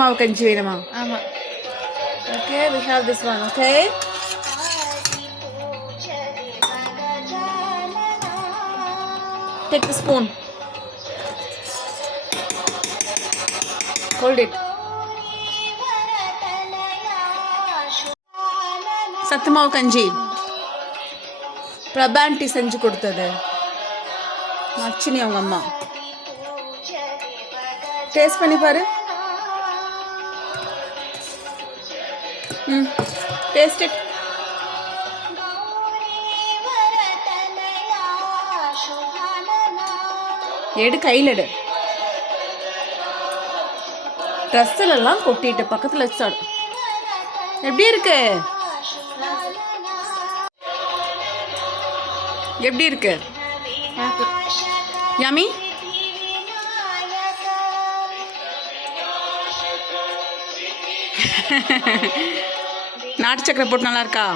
மாவு கஞ்சி வேணுமா? ஆமாம். Okay, we have this one, okay? Take the spoon. Hold it. சத்து மாவு கஞ்சி பிரபாண்டி செஞ்சு கொடுத்தது. நச்சினி அவங்க அம்மா. டேஸ்ட் பண்ணி பாரு. Taste it. எடு, கையில் எடு. ட்ரெஸ்ஸிலெல்லாம் கொட்டிட்டு பக்கத்தில் வச்சு சாடு. எப்படி இருக்கு? எப்படி இருக்கு? யமி? நாட்டு சக்கரை போட்டு நல்லா இருக்கா?